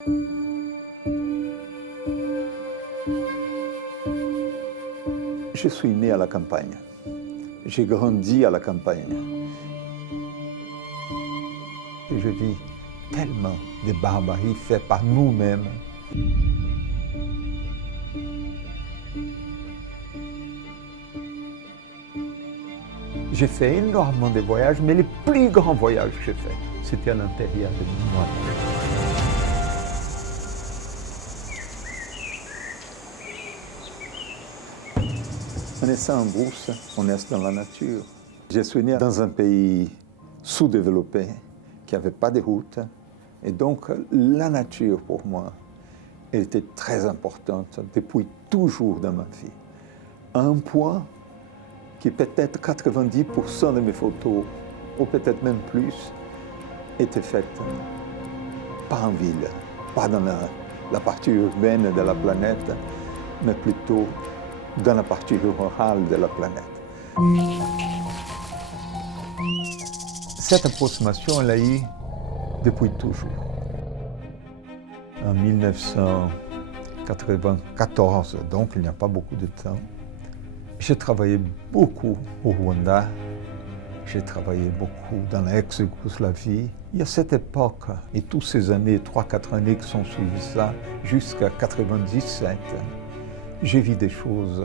Je suis né à la campagne. J'ai grandi à la campagne. Et je vis tellement de barbaries faites par nous-mêmes. J'ai fait énormément de voyages, mais les plus grands voyages que j'ai faits, c'était à l'intérieur de moi-même. En naissant en brousse, on naît dans la nature. Je suis né dans un pays sous-développé, qui n'avait pas de route. Et donc, la nature, pour moi, elle était très importante depuis toujours dans ma vie. À un point que peut-être 90% de mes photos, ou peut-être même plus, étaient faites pas en ville, pas dans la partie urbaine de la planète, mais plutôt dans la partie rurale de la planète. Cette approximation, elle a eu depuis toujours. En 1994, donc il n'y a pas beaucoup de temps, j'ai travaillé beaucoup au Rwanda, j'ai travaillé beaucoup dans l'ex-Yougoslavie. Et à cette époque, et toutes ces années, 3-4 années qui sont suivies ça, jusqu'à 1997, j'ai vu des choses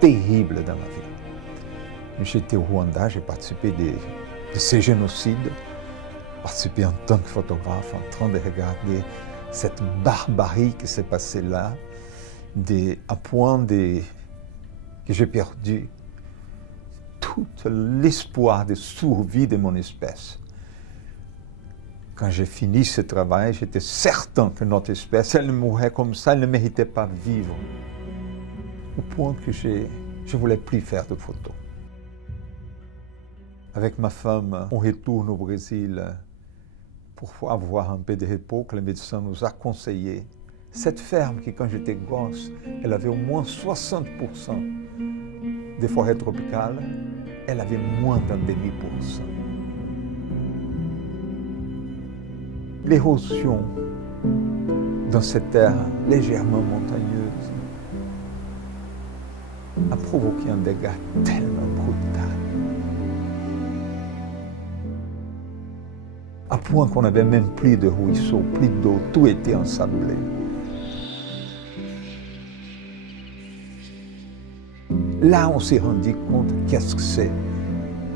terribles dans ma vie. J'étais au Rwanda, j'ai participé de ces génocides, participé en tant que photographe, en train de regarder cette barbarie qui s'est passée là, à point que j'ai perdu tout l'espoir de survie de mon espèce. Quand j'ai fini ce travail, j'étais certain que notre espèce, elle mourrait comme ça, elle ne méritait pas vivre. Au point que je ne voulais plus faire de photos. Avec ma femme, on retourne au Brésil pour avoir un peu de repos que le médecin nous a conseillé. Cette ferme qui, quand j'étais gosse, elle avait au moins 60% des forêts tropicales, elle avait moins d'un demi-pour-cent. L'érosion dans cette terre légèrement montagneuse a provoqué un dégât tellement brutal. À point qu'on n'avait même plus de ruisseaux, plus d'eau, tout était ensablé. Là, on s'est rendu compte qu'est-ce que c'est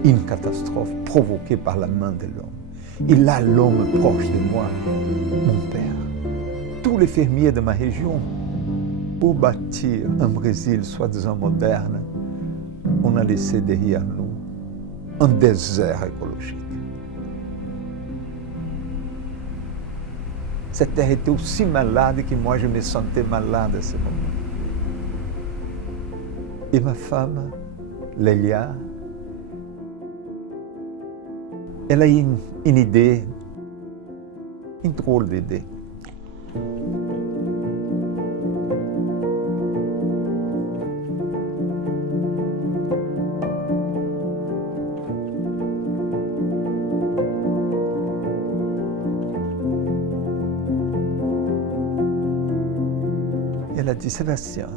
une catastrophe provoquée par la main de l'homme. Et là, l'homme proche de moi, mon père, tous les fermiers de ma région, pour bâtir un Brésil soi-disant moderne, on a laissé derrière nous un désert écologique. Cette terre était aussi malade que moi je me sentais malade à ce moment. Et ma femme, Lélia, elle a eu une idée, une drôle d'idée. Elle a dit, Sébastien,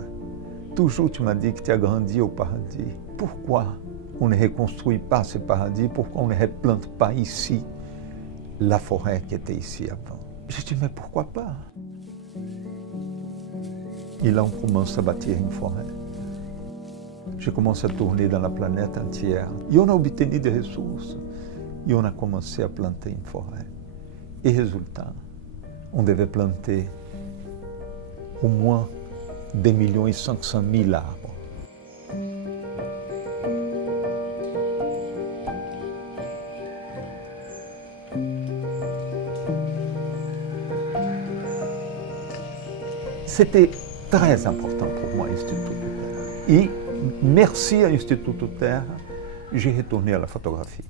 toujours tu m'as dit que tu as grandi au paradis. Pourquoi on ne reconstruit pas ce paradis? Pourquoi on ne replante pas ici la forêt qui était ici avant? J'ai dit, mais pourquoi pas? Et là, on commence à bâtir une forêt. Je commence à tourner dans la planète entière. Et on a obtenu des ressources. Et on a commencé à planter une forêt. Et résultat, on devait planter au moins 2,5 millions arbres. C'était très important pour moi, Institut Terre. Et merci à Institut Terre, j'ai retourné à la photographie.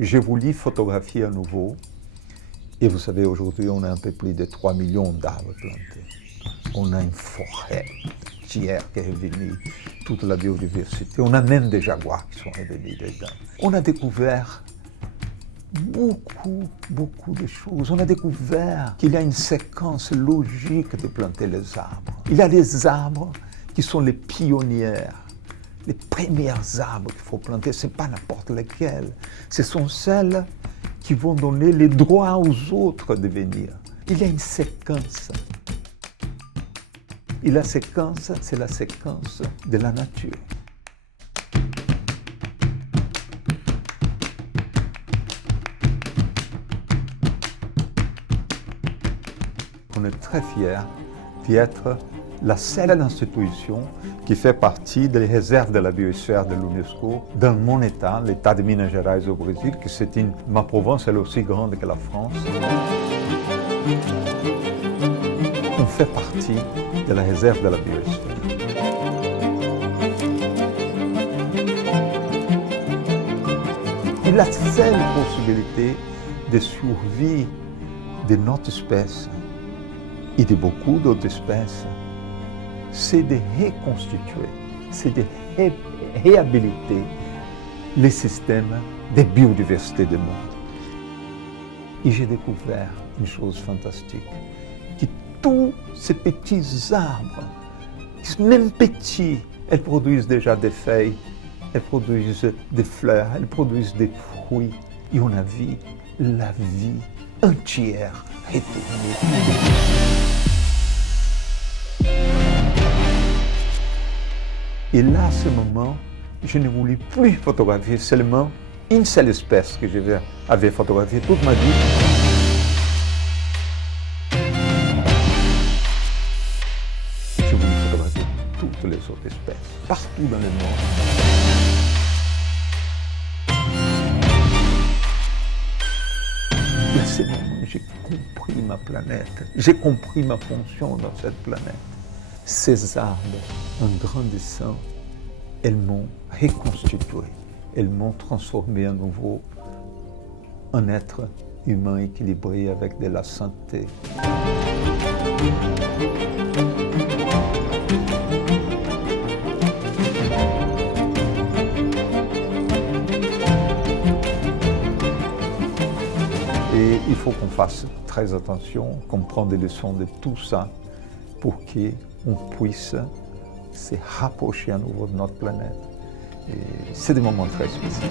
J'ai voulu photographier à nouveau. Et vous savez, aujourd'hui, on a un peu plus de 3 millions d'arbres plantés. On a une forêt entière qui est revenue, toute la biodiversité. On a même des jaguars qui sont revenus dedans. On a découvert beaucoup de choses. On a découvert qu'il y a une séquence logique de planter les arbres. Il y a les arbres qui sont les pionnières, les premières arbres qu'il faut planter. Ce n'est pas n'importe lesquels. Ce sont celles qui vont donner les droits aux autres de venir. Il y a une séquence. Et la séquence, c'est la séquence de la nature. On est très fiers d'y être la seule institution qui fait partie des réserves de la biosphère de l'UNESCO dans mon État, l'État de Minas Gerais au Brésil, que ma province est aussi grande que la France. On fait partie de la réserve de la biosphère. Et la seule possibilité de survie de notre espèce et de beaucoup d'autres espèces, c'est de reconstituer, c'est de réhabiliter les systèmes de biodiversité du monde. Et j'ai découvert une chose fantastique, que tous ces petits arbres, même petits, elles produisent déjà des feuilles, elles produisent des fleurs, elles produisent des fruits. Et on a vu la vie entière retourner. Et là, à ce moment, je ne voulais plus photographier seulement une seule espèce que j'avais photographiée toute ma vie. Je voulais photographier toutes les autres espèces, partout dans le monde. Et à ce moment, j'ai compris ma planète, j'ai compris ma fonction dans cette planète. Ces arbres, en grandissant, elles m'ont reconstitué, elles m'ont transformé à nouveau en être humain équilibré avec de la santé. Et il faut qu'on fasse très attention, qu'on prenne des leçons de tout ça pour qu'on puisse se rapprocher à nouveau de notre planète. Et c'est des moments très spéciaux.